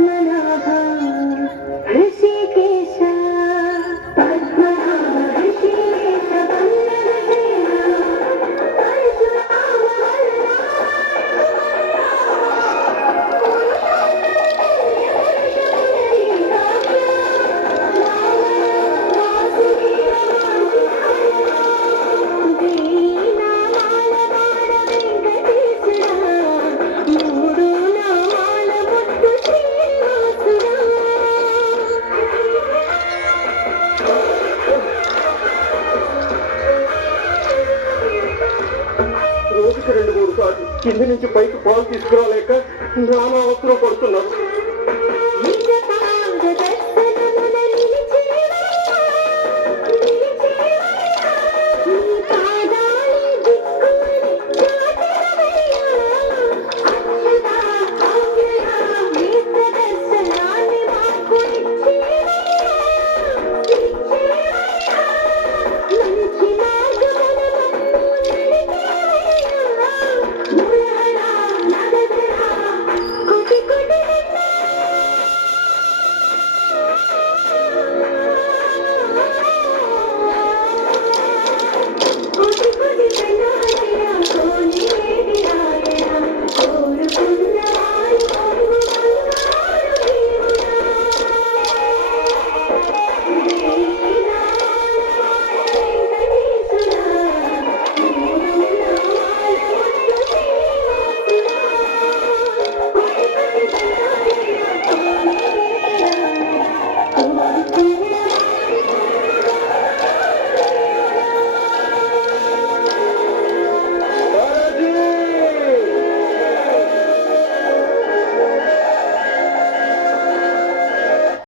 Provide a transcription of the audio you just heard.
no, no. కింది నుంచి పైకి పాలు తీసుకురాలేక నానా అవసరం పడుతున్నారు. Thank.